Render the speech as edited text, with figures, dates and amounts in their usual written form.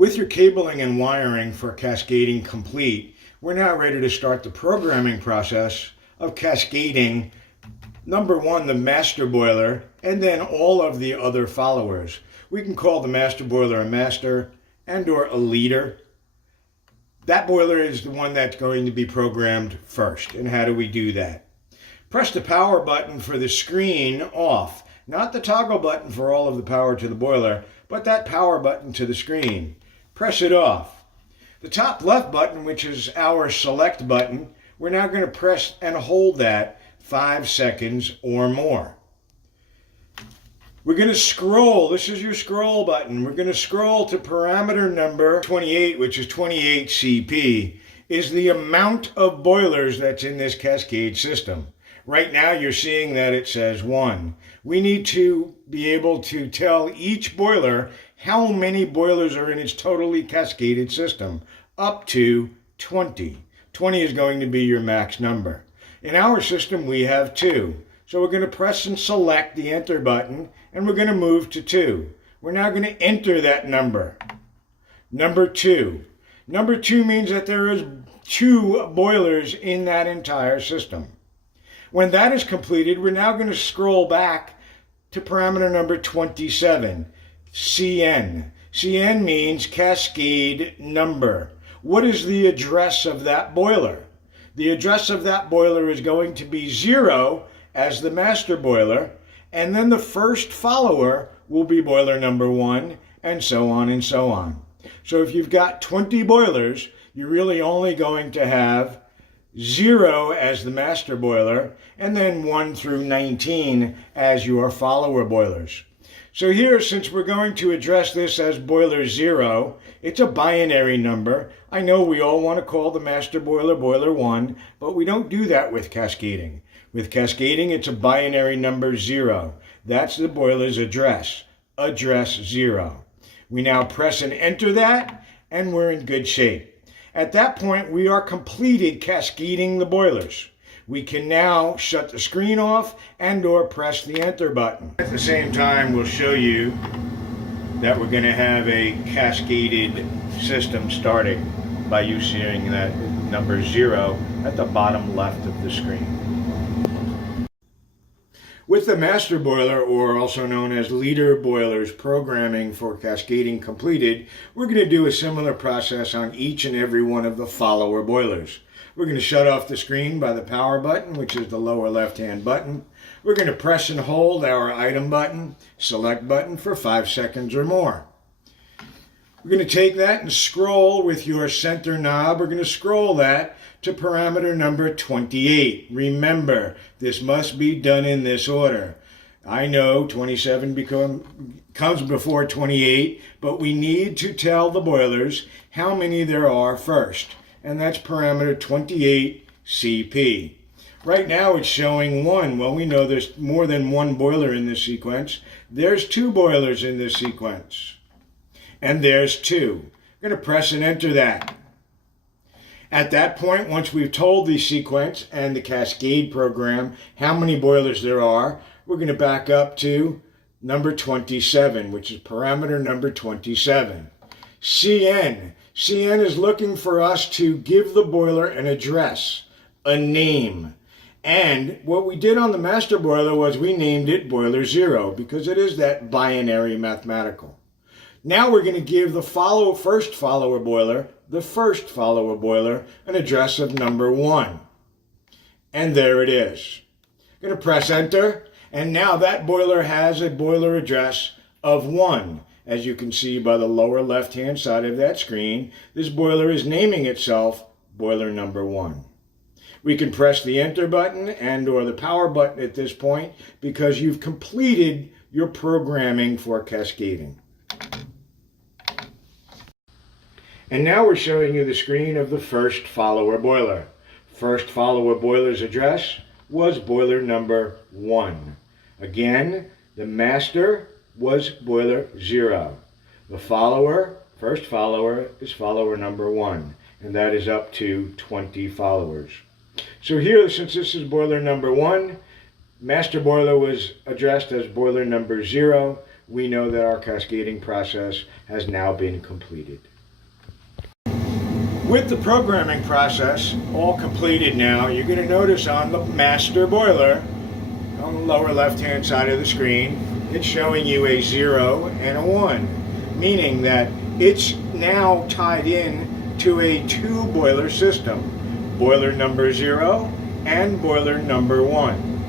With your cabling and wiring for cascading complete, we're now ready to start the programming process of cascading, number one, the master boiler, and then all of the other followers. We can call the master boiler a master and or a leader. That boiler is the one that's going to be programmed first. And how do we do that? Press the power button for the screen off, not the toggle button for all of the power to the boiler, but that power button to the screen. Press it off. The top left button, which is our select button, we're now going to press and hold that 5 seconds or more. We're going to scroll. This is your scroll button. We're going to scroll to parameter number 28, which is 28 CP, is the amount of boilers that's in this Cascade system. Right now you're seeing that it says 1. We need to be able to tell each boiler how many boilers are in its totally cascaded system, up to 20. 20 is going to be your max number. In our system we have 2. So we're going to press and select the enter button and we're going to move to 2. We're now going to enter that number. Number 2. Number 2 means that there is 2 boilers in that entire system. When that is completed, we're now going to scroll back to parameter number 27, CN. CN means cascade number. What is the address of that boiler? The address of that boiler is going to be 0 as the master boiler, and then the first follower will be boiler number 1, and so on and so on. So if you've got 20 boilers, you're really only going to have 0 as the master boiler, and then 1 through 19 as your follower boilers. So here, since we're going to address this as boiler 0, it's a binary number. I know we all want to call the master boiler boiler 1, but we don't do that with cascading. With cascading, it's a binary number 0. That's the boiler's address, address 0. We now press and enter that, and we're in good shape. At that point, we are completed cascading the boilers. We can now shut the screen off and or press the enter button. At the same time, we'll show you that we're going to have a cascaded system starting by you seeing that number 0 at the bottom left of the screen. With the master boiler, or also known as leader boilers, programming for cascading completed, we're going to do a similar process on each and every one of the follower boilers. We're going to shut off the screen by the power button, which is the lower left-hand button. We're going to press and hold our item button, select button, for 5 seconds or more. We're going to take that and scroll with your center knob. We're going to scroll that to parameter number 28. Remember, this must be done in this order. I know 27 comes before 28, but we need to tell the boilers how many there are first, and that's parameter 28 CP. Right now it's showing 1. Well, we know there's more than 1 boiler in this sequence. There's 2 boilers in this sequence, and there's 2. I'm going to press and enter that. At that point, once we've told the sequence and the Cascade program how many boilers there are, we're going to back up to number 27, which is parameter number 27. CN. CN is looking for us to give the boiler an address, a name. And what we did on the master boiler was we named it boiler 0 because it is that binary mathematical. Now we're going to give the first follower boiler, an address of number 1. And there it is. I'm going to press enter, and now that boiler has a boiler address of 1. As you can see by the lower left-hand side of that screen, this boiler is naming itself boiler number 1. We can press the enter button and or the power button at this point because you've completed your programming for cascading. And now we're showing you the screen of the first follower boiler. First follower boiler's address was boiler number 1. Again, the master was boiler 0. The first follower, is follower number 1, and that is up to 20 followers. So here, since this is boiler number 1, master boiler was addressed as boiler number 0, we know that our cascading process has now been completed. With the programming process all completed now, you're going to notice on the master boiler, on the lower left-hand side of the screen, it's showing you a 0 and a 1, meaning that it's now tied in to a 2-boiler system, boiler number 0 and boiler number 1.